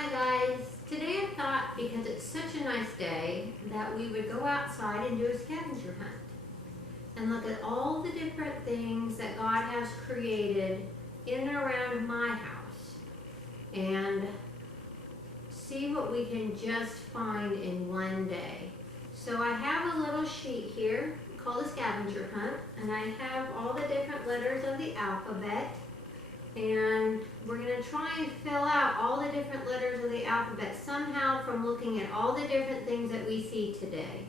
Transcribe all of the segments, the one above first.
Hi guys, today I thought because it's such a nice day that we would go outside and do a scavenger hunt and look at all the different things that God has created in and around my house and see what we can just find in one day. So I have a little sheet here called a scavenger hunt, and I have all the different letters of the alphabet. And we're going to try and fill out all the different letters of the alphabet somehow from looking at all the different things that we see today.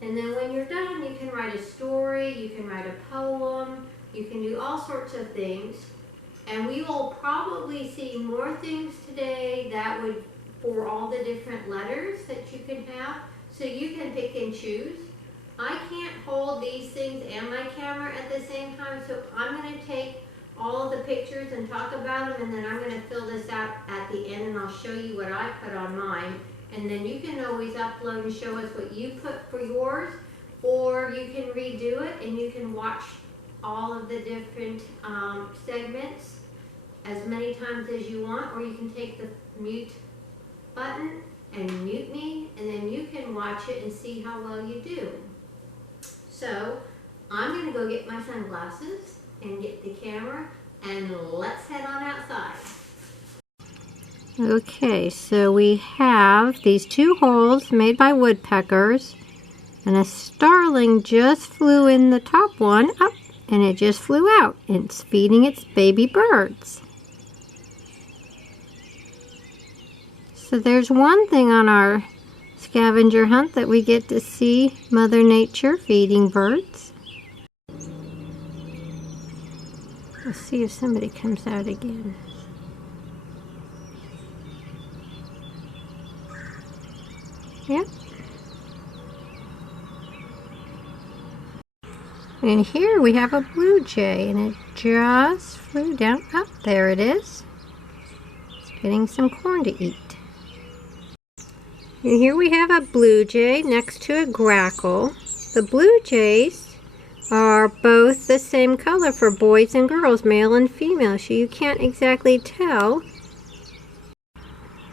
And then when you're done, you can write a story, you can write a poem, you can do all sorts of things. And we will probably see more things today that would, for all the different letters that you can have. So you can pick and choose. I can't hold these things and my camera at the same time, so I'm going to take all of the pictures and talk about them, and then I'm going to fill this out at the end and I'll show you what I put on mine. And then you can always upload and show us what you put for yours, or you can redo it and you can watch all of the different segments as many times as you want, or you can take the mute button and mute me, and then you can watch it and see how well you do. So I'm going to go get my sunglasses and get the camera, and let's head on outside. Okay, so we have these two holes made by woodpeckers, and a starling just flew in the top one up, and it just flew out. It's feeding its baby birds. So there's one thing on our scavenger hunt that we get to see Mother Nature feeding birds. Let's see if somebody comes out again. Yep. And here we have a blue jay, and it just flew down. Up there it is. It's getting some corn to eat. And here we have a blue jay next to a grackle. The blue jays are both the same color for boys and girls, male and female, so you can't exactly tell.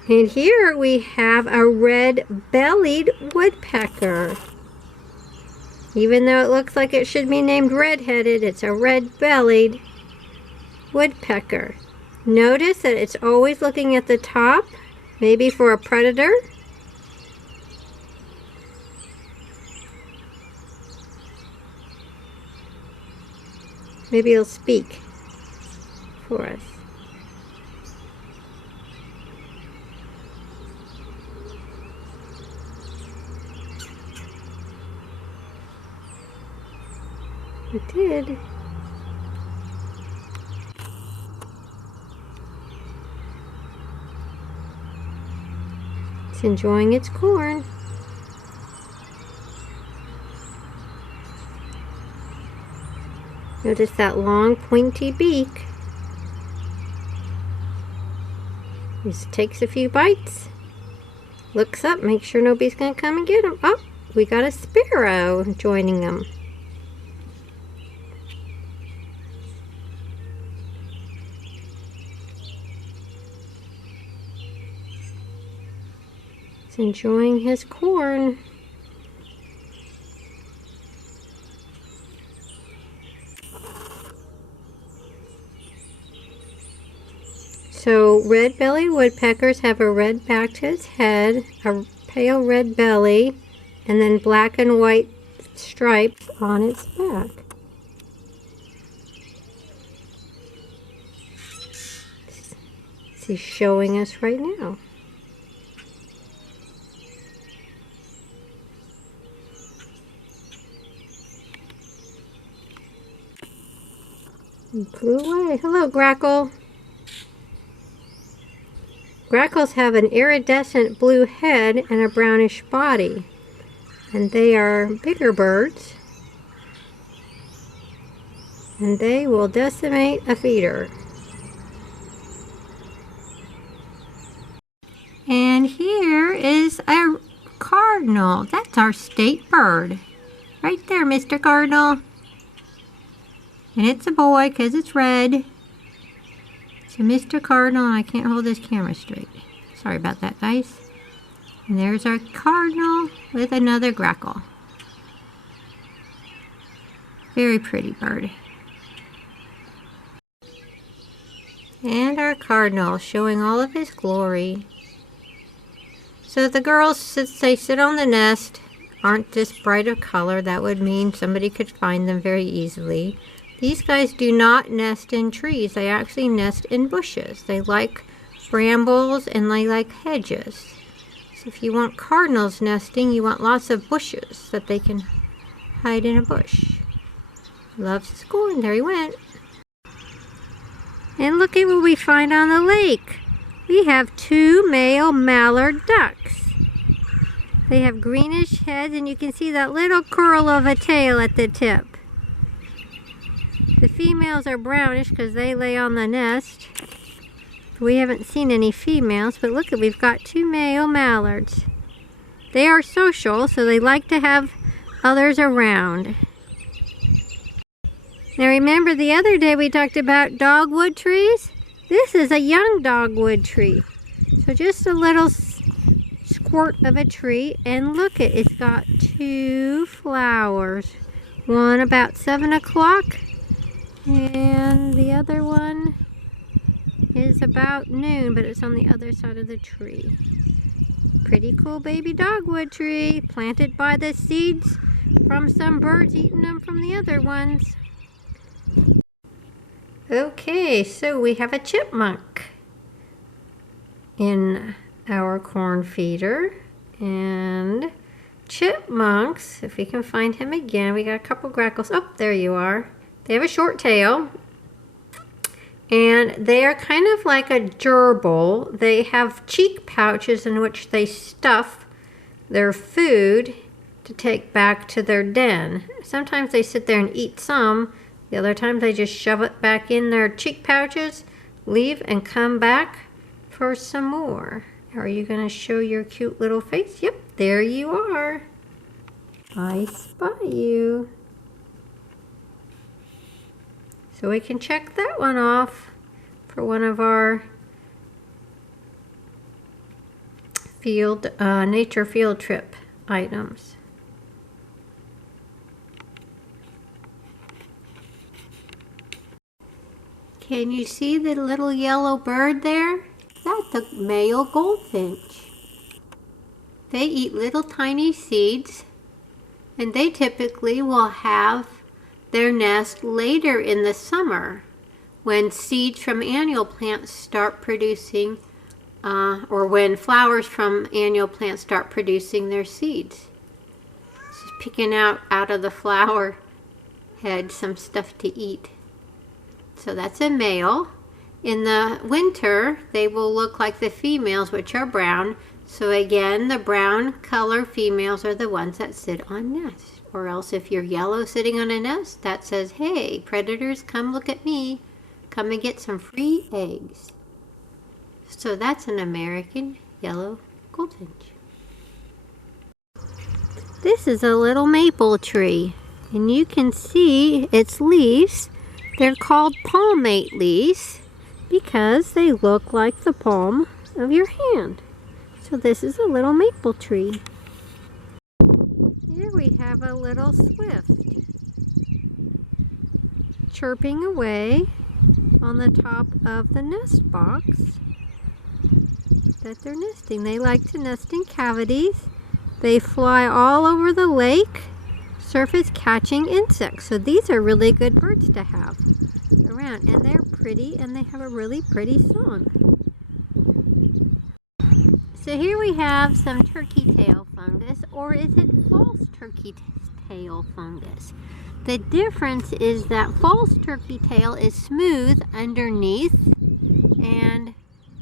And here we have a red-bellied woodpecker. Even though it looks like it should be named red-headed, it's a red-bellied woodpecker. Notice that it's always looking at the top, maybe for a predator. Maybe it'll speak for us. It did. It's enjoying its corn. Notice that long pointy beak. Just takes a few bites. Looks up, makes sure nobody's going to come and get him. Oh, we got a sparrow joining them. He's enjoying his corn. So red-bellied woodpeckers have a red back to its head, a pale red belly, and then black and white stripes on its back. He's showing us right now. He flew away. Hello, grackle. Grackles have an iridescent blue head and a brownish body, and they are bigger birds, and they will decimate a feeder. And here is a cardinal. That's our state bird. Right there, Mr. Cardinal. And it's a boy because it's red. So Mr. Cardinal, I can't hold this camera straight. Sorry about that, guys. And there's our cardinal with another grackle. Very pretty bird. And our cardinal showing all of his glory. So the girls, since they sit on the nest, aren't this bright of color. That would mean somebody could find them very easily. These guys do not nest in trees. They actually nest in bushes. They like brambles and they like hedges. So if you want cardinals nesting, you want lots of bushes that they can hide in a bush. Loves to score, and there he went. And look at what we find on the lake. We have 2 male mallard ducks. They have greenish heads, and you can see that little curl of a tail at the tip. The females are brownish because they lay on the nest. We haven't seen any females, but look, we've got 2 male mallards. They are social, so they like to have others around. Now remember the other day we talked about dogwood trees? This is a young dogwood tree. So just a little squirt of a tree, and look, it's got 2 flowers. One about 7 o'clock, and the other one is about noon, but it's on the other side of the tree. Pretty cool baby dogwood tree, planted by the seeds from some birds eating them from the other ones. Okay, so we have a chipmunk in our corn feeder, and chipmunks, if we can find him again, we got a couple grackles. Oh, there you are. They have a short tail, and they are kind of like a gerbil. They have cheek pouches in which they stuff their food to take back to their den. Sometimes they sit there and eat some. The other times they just shove it back in their cheek pouches, leave, and come back for some more. Are you going to show your cute little face? Yep, there you are. I spot you. So we can check that one off for one of our nature field trip items. Can you see the little yellow bird there? That's the male goldfinch. They eat little tiny seeds, and they typically will have their nest later in the summer when seeds from annual plants start producing, or when flowers from annual plants start producing their seeds. Just picking out of the flower head some stuff to eat. So that's a male. In the winter, they will look like the females, which are brown. So again, the brown color females are the ones that sit on nests. Or else if you're yellow sitting on a nest, that says, hey, predators, come look at me. Come and get some free eggs. So that's an American yellow goldfinch. This is a little maple tree, and you can see its leaves. They're called palmate leaves because they look like the palm of your hand. So this is a little maple tree. Here we have a little swift chirping away on the top of the nest box that they're nesting. They like to nest in cavities. They fly all over the lake, surface catching insects. So these are really good birds to have around, and they're pretty, and they have a really pretty song. So here we have some turkey tail fungus, or is it false turkey tail fungus? The difference is that false turkey tail is smooth underneath, and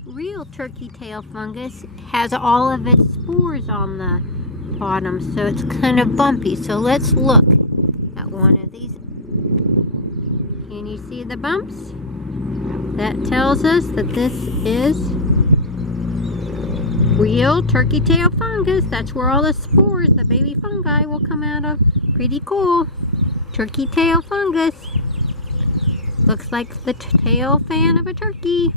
real turkey tail fungus has all of its spores on the bottom, so it's kind of bumpy. So let's look at one of these. Can you see the bumps? That tells us that this is real turkey tail fungus. That's where all the spores, the baby fungi, will come out of. Pretty cool. Turkey tail fungus. Looks like the tail fan of a turkey.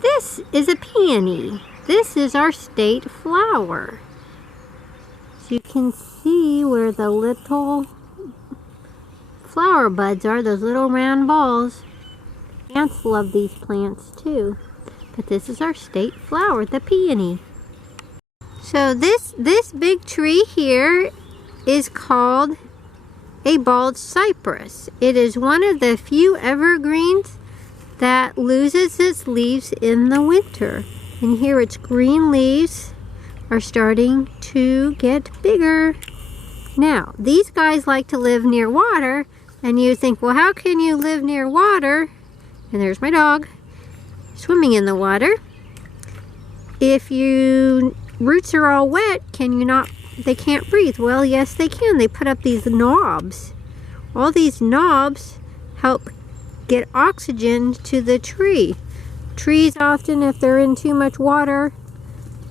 This is a peony. This is our state flower. So you can see where the little flower buds are, those little round balls. Ants love these plants too. But this is our state flower, the peony. So this big tree here is called a bald cypress. It is one of the few evergreens that loses its leaves in the winter. And here its green leaves are starting to get bigger. Now, these guys like to live near water, and you think, well, how can you live near water? And there's my dog swimming in the water. If your roots are all wet, can you not, they can't breathe? Well, yes, they can. They put up these knobs. All these knobs help get oxygen to the tree. Trees often, if they're in too much water,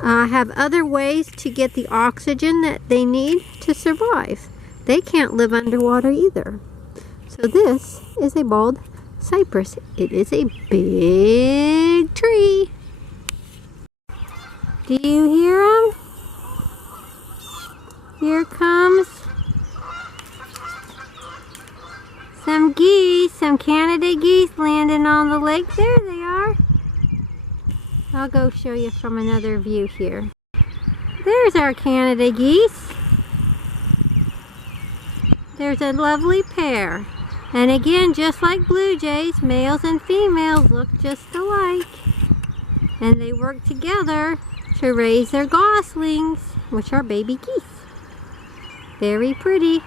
have other ways to get the oxygen that they need to survive. They can't live underwater either. So this is a bald cypress. It is a big tree. Do you hear them? Here comes some geese, some Canada geese landing on the lake. There they are. I'll go show you from another view here. There's our Canada geese. There's a lovely pair. And again, just like blue jays, males and females look just alike. And they work together to raise their goslings, which are baby geese. Very pretty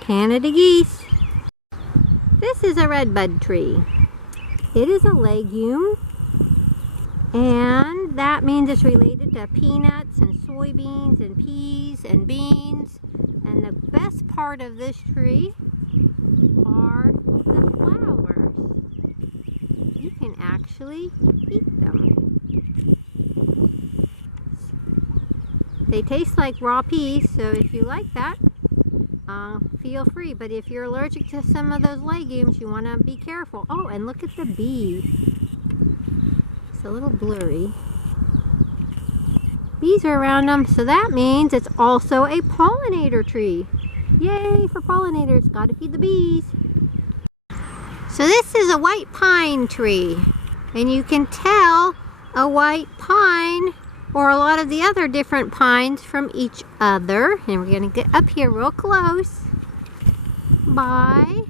Canada geese. This is a redbud tree. It is a legume, and that means it's related to peanuts and soybeans and peas and beans. And the best part of this tree are the flowers. You can actually eat them. They taste like raw peas, so if you like that, feel free. But if you're allergic to some of those legumes, you want to be careful. Oh, and look at the bee. It's a little blurry. Bees are around them, so that means it's also a pollinator tree. Yay for pollinators. Gotta feed the bees. So this is a white pine tree. And you can tell a white pine or a lot of the other different pines from each other. And we're gonna get up here real close. Bye.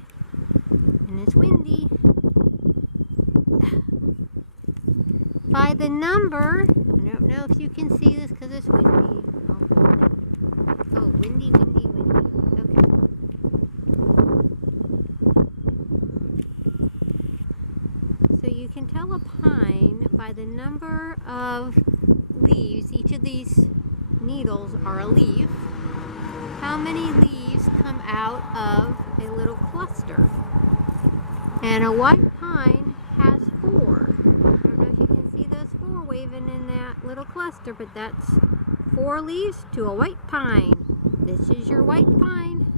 And it's windy. By the number, I don't know if you can see this because it's windy. Oh, windy, windy, windy. Okay. So you can tell a pine by the number of leaves. Each of these needles are a leaf. How many leaves come out of a little cluster? And a white pine has 4. I don't know if you can see those 4 waving in that little cluster, but that's 4 leaves to a white pine. This is your white pine.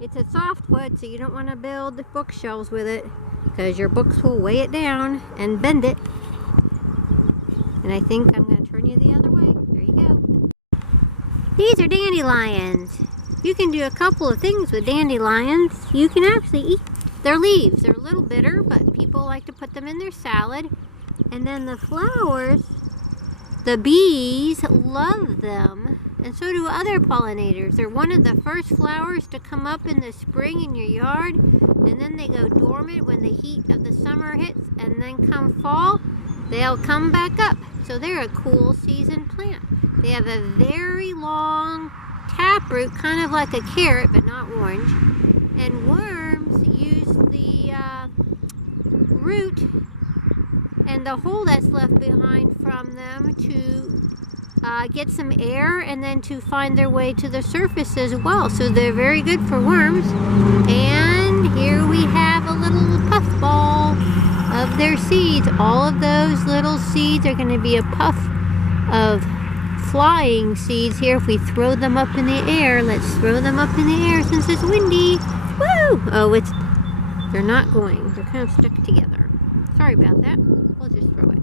It's a softwood, so you don't want to build bookshelves with it because your books will weigh it down and bend it. And I think I'm going to turn you the other way. There you go. These are dandelions. You can do a couple of things with dandelions. You can actually eat their leaves. They're a little bitter, but people like to put them in their salad. And then the flowers, the bees love them, and so do other pollinators. They're one of the first flowers to come up in the spring in your yard, and then they go dormant when the heat of the summer hits, and then come fall, they'll come back up. So they're a cool season plant. They have a very long taproot, kind of like a carrot, but not orange. And worms use the root and the hole that's left behind from them to get some air and then to find their way to the surface as well. So they're very good for worms. And here we have a little puffball of their seeds. All of those little seeds are going to be a puff of flying seeds here. If we throw them up in the air, let's throw them up in the air since it's windy. Woo! Oh, they're not going. They're kind of stuck together. Sorry about that. We'll just throw it.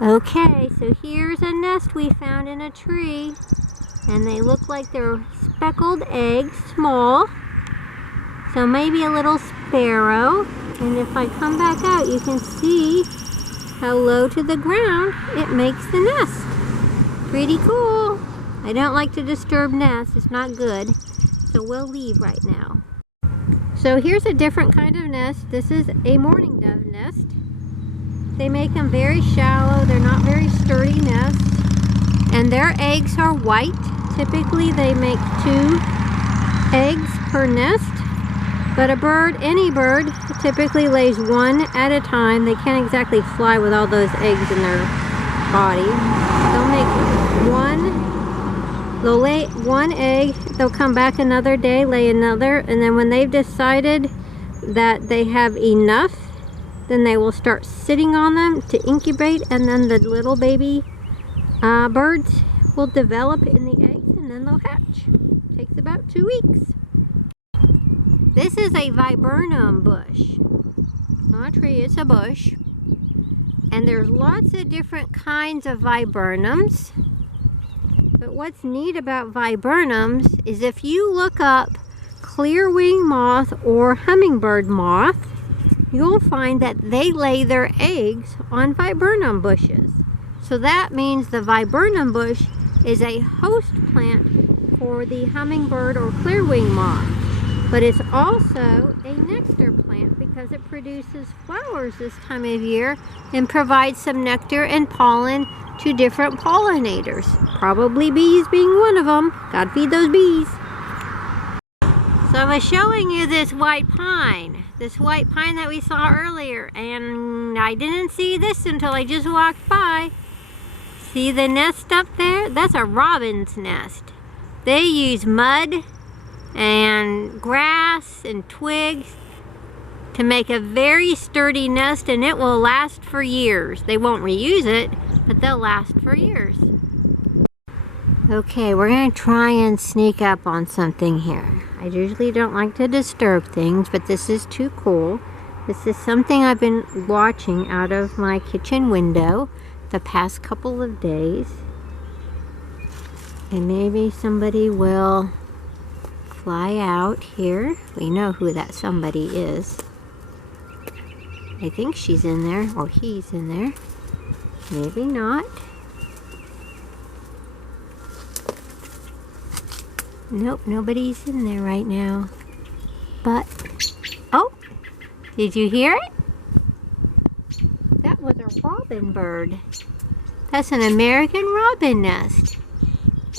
Okay, so here's a nest we found in a tree, and they look like they're speckled eggs, small. So maybe a little sparrow. And if I come back out, you can see how low to the ground it makes the nest. Pretty cool. I don't like to disturb nests, it's not good. So we'll leave right now. So here's a different kind of nest. This is a mourning dove nest. They make them very shallow. They're not very sturdy nests. And their eggs are white. Typically they make 2 eggs per nest. But a bird, any bird, typically lays 1 at a time. They can't exactly fly with all those eggs in their body. They'll make 1, they'll lay 1 egg, they'll come back another day, lay another, and then when they've decided that they have enough, then they will start sitting on them to incubate, and then the little baby birds will develop in the eggs, and then they'll hatch. Takes about 2 weeks. This is a viburnum bush. Not a tree, it's a bush. And there's lots of different kinds of viburnums. But what's neat about viburnums is if you look up clearwing moth or hummingbird moth, you'll find that they lay their eggs on viburnum bushes. So that means the viburnum bush is a host plant for the hummingbird or clearwing moth. But it's also a nectar plant because it produces flowers this time of year and provides some nectar and pollen to different pollinators. Probably bees being one of them. Gotta feed those bees. So I was showing you this white pine that we saw earlier, and I didn't see this until I just walked by. See the nest up there? That's a robin's nest. They use mud and grass and twigs to make a very sturdy nest, and it will last for years. They won't reuse it, but they'll last for years. Okay, we're going to try and sneak up on something here. I usually don't like to disturb things, but this is too cool. This is something I've been watching out of my kitchen window the past couple of days. And maybe somebody will fly out here. We know who that somebody is. I think she's in there, or he's in there. Maybe not. Nope, nobody's in there right now. But, oh, did you hear it? That was a robin bird. That's an American robin nest.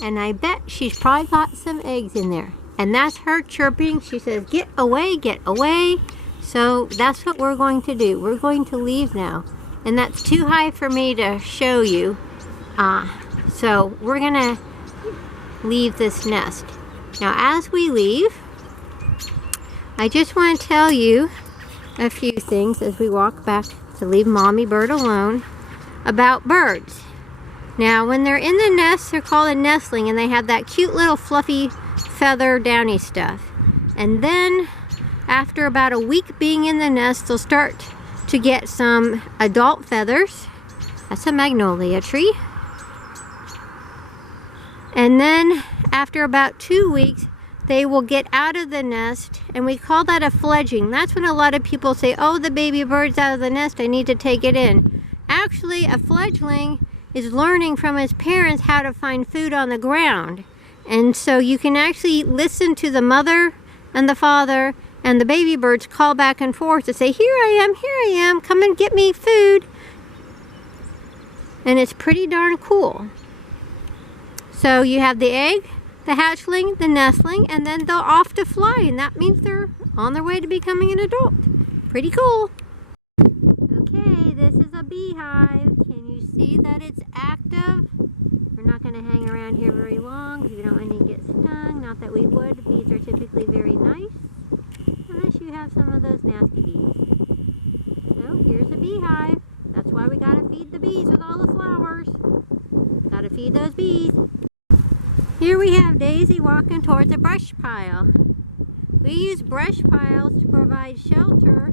And I bet she's probably got some eggs in there. And that's her chirping. She says, get away, get away. So that's what we're going to do. We're going to leave now. And that's too high for me to show you. So we're gonna leave this nest. Now as we leave, I just want to tell you a few things as we walk back to leave Mommy Bird alone about birds. Now when they're in the nest, they're called a nestling, and they have that cute little fluffy feather downy stuff. And then after about a week being in the nest, they'll start to get some adult feathers. That's a magnolia tree. And then after about 2 weeks, they will get out of the nest, and we call that a fledging. That's when a lot of people say, oh, the baby bird's out of the nest, I need to take it in. Actually, a fledgling is learning from his parents how to find food on the ground. And so you can actually listen to the mother and the father and the baby birds call back and forth to say, here I am, come and get me food. And it's pretty darn cool. So you have the egg, the hatchling, the nestling, and then they'll off to fly, and that means they're on their way to becoming an adult. Pretty cool. Okay, this is a beehive. Can you see that it's active? We're not going to hang around here very long because we don't want to get stung. Not that we would. Bees are typically very nice, unless you have some of those nasty bees. So here's a beehive. That's why we got to feed the bees with all the flowers. Got to feed those bees. Here we have Daisy walking towards a brush pile. We use brush piles to provide shelter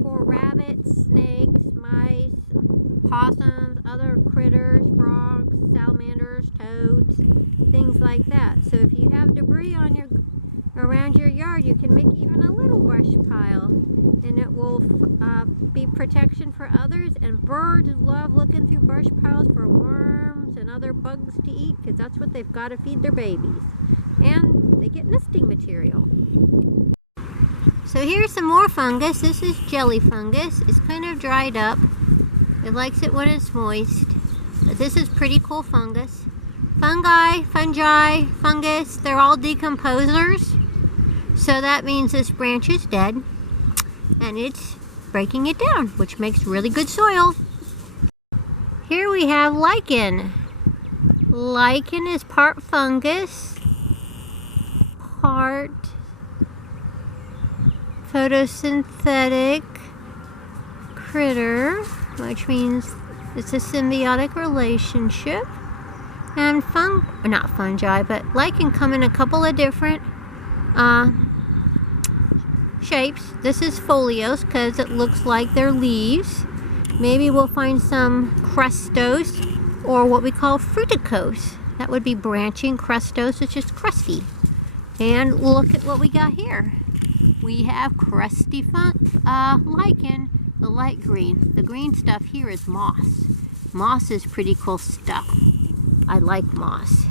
for rabbits, snakes, mice, possums, other critters, frogs, salamanders, toads, things like that. So if you have debris on around your yard, you can make even a little brush pile, and it will be protection for others. And birds love looking through brush piles for worms and other bugs to eat, because that's what they've got to feed their babies. And they get nesting material. So here's some more fungus. This is jelly fungus. It's kind of dried up. It likes it when it's moist. But this is pretty cool fungus. Fungi, fungus, they're all decomposers. So that means this branch is dead and it's breaking it down, which makes really good soil. Here we have lichen. Lichen is part fungus, part photosynthetic critter, which means it's a symbiotic relationship. And not fungi, but lichen come in a couple of different shapes. This is foliose because it looks like they're leaves. Maybe we'll find some crustose, or what we call fruticose. That would be branching. Crustose is just crusty. And look at what we got here. We have crusty lichen, the light green. The green stuff here is moss. Moss is pretty cool stuff. I like moss.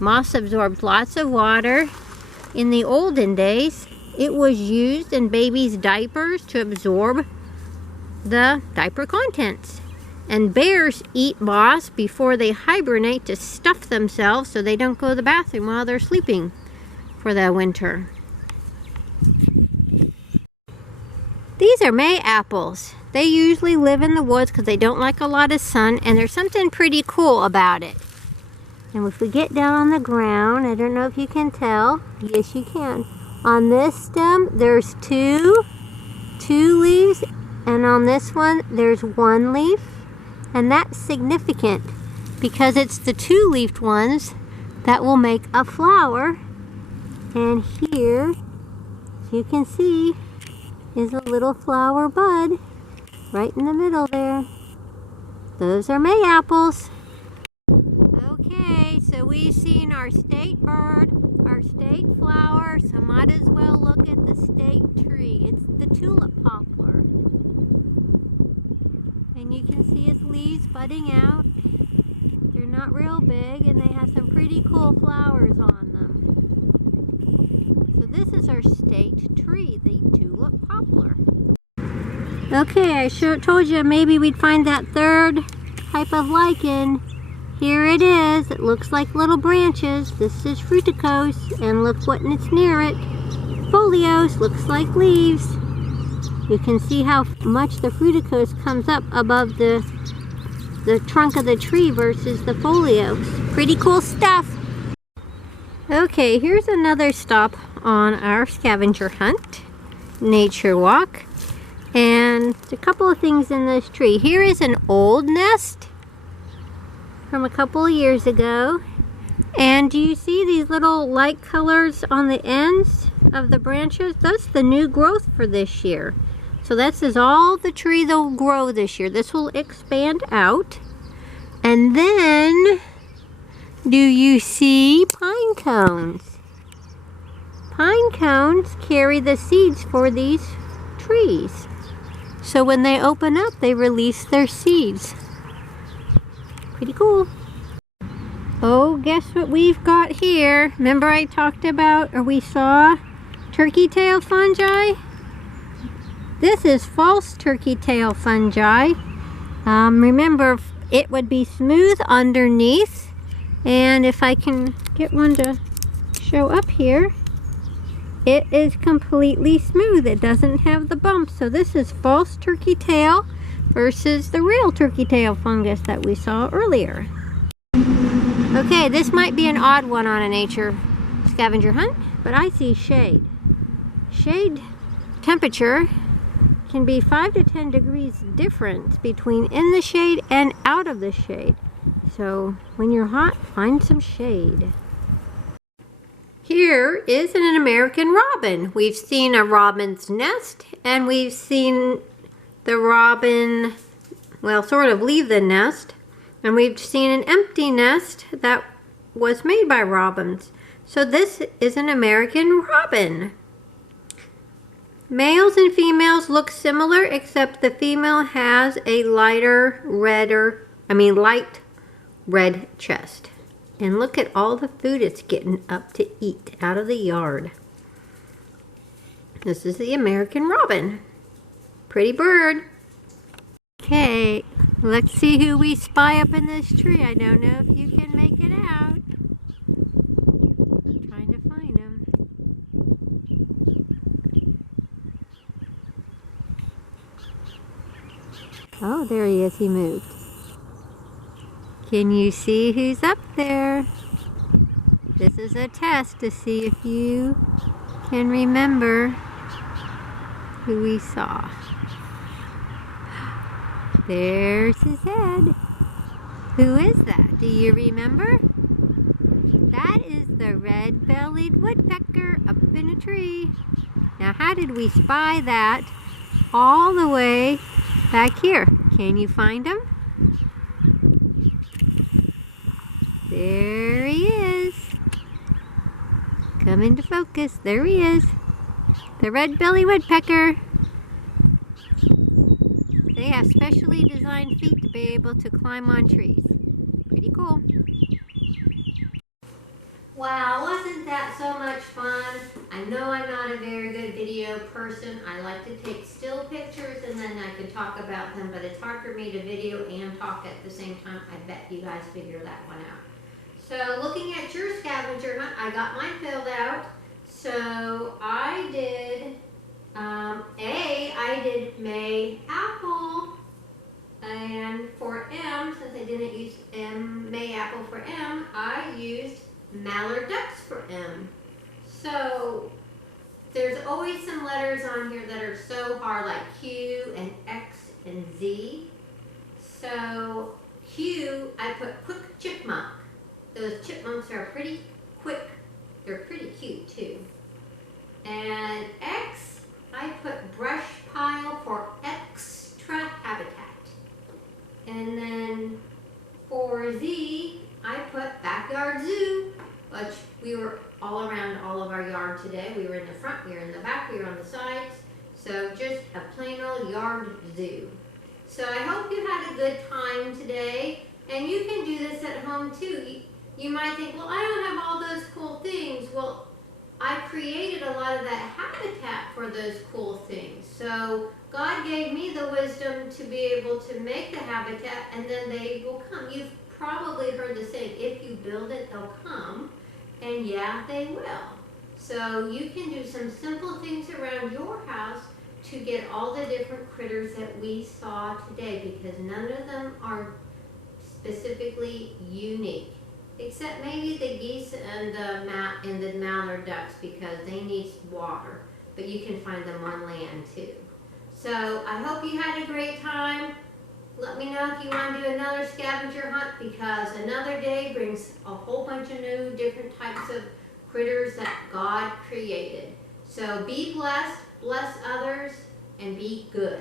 Moss absorbs lots of water. In the olden days, it was used in babies' diapers to absorb the diaper contents. And bears eat moss before they hibernate to stuff themselves so they don't go to the bathroom while they're sleeping for the winter. These are May apples. They usually live in the woods because they don't like a lot of sun, and there's something pretty cool about it. And if we get down on the ground, I don't know if you can tell. Yes, you can. On this stem, there's two leaves, and on this one, there's one leaf. And that's significant because it's the two-leafed ones that will make a flower. And here, as you can see, is a little flower bud right in the middle there. Those are May apples. Okay, so we've seen our state bird, our state flower, so might as well look at the state tree. It's the tulip poplar. And you can see its leaves budding out. They're not real big, and they have some pretty cool flowers on them. So this is our state tree, the tulip poplar. Okay, I told you maybe we'd find that third type of lichen. Here it is. It looks like little branches. This is fruticose, and look what's near it. Foliose, looks like leaves. You can see how much the fruticose comes up above the trunk of the tree versus the foliose. Pretty cool stuff. Okay, here's another stop on our scavenger hunt, nature walk. And there's a couple of things in this tree. Here is an old nest from a couple of years ago. And do you see these little light colors on the ends of the branches? That's the new growth for this year. So this is all the tree that will grow this year. This will expand out. And then, do you see pine cones? Pine cones carry the seeds for these trees. So when they open up, they release their seeds. Pretty cool. Oh, guess what we've got here? Remember I talked about, or we saw, turkey tail fungi? This is false turkey tail fungi. Remember, it would be smooth underneath. And if I can get one to show up here, it is completely smooth. It doesn't have the bumps. So this is false turkey tail versus the real turkey tail fungus that we saw earlier. Okay, this might be an odd one on a nature scavenger hunt, but I see shade. Shade temperature can be 5 to 10 degrees difference between in the shade and out of the shade. So when you're hot, find some shade. Here is an American robin. We've seen a robin's nest, and we've seen the robin well, sort of leave the nest. And we've seen an empty nest that was made by robins. So this is an American robin. Males and females look similar, except the female has a light red chest. And look at all the food it's getting up to eat out of the yard. This is the American robin. Pretty bird. Okay, let's see who we spy up in this tree. I don't know if you can make it out. I'm trying to find him. Oh, there he is. He moved. Can you see who's up there? This is a test to see if you can remember who we saw. There's his head. Who is that? Do you remember? That is the red-bellied woodpecker up in a tree. Now, how did we spy that all the way back here? Can you find him? There he is. Come into focus. There he is. The red-bellied woodpecker. They have specially designed feet to be able to climb on trees. Pretty cool. Wow, wasn't that so much fun? I know I'm not a very good video person. I like to take still pictures and then I can talk about them, but it's hard for me to video and talk at the same time. I bet you guys figure that one out. So looking at your scavenger hunt, I got mine filled out. So I did, I did May apple, and for M, since I didn't use May apple for M, I used mallard ducks for M. So there's always some letters on here that are so hard, like Q and X and Z. So Q, I put quick chipmunk. Those chipmunks are pretty quick. They're pretty cute too. And X, I put brush pile for extra habitat. And then for Z, I put backyard zoo, which we were all around all of our yard today. We were in the front, we were in the back, we were on the sides. So just a plain old yard zoo. So I hope you had a good time today. And you can do this at home too. You might think, well, I don't have all those cool things. Well, I created a lot of that habitat for those cool things. So God gave me the wisdom to be able to make the habitat, and then they will come. You've probably heard the saying, if you build it, they'll come. And yeah, they will. So you can do some simple things around your house to get all the different critters that we saw today, because none of them are specifically unique. Except maybe the geese and the mallard ducks, because they need water. But you can find them on land too. So I hope you had a great time. Let me know if you want to do another scavenger hunt, because another day brings a whole bunch of new different types of critters that God created. So be blessed, bless others, and be good.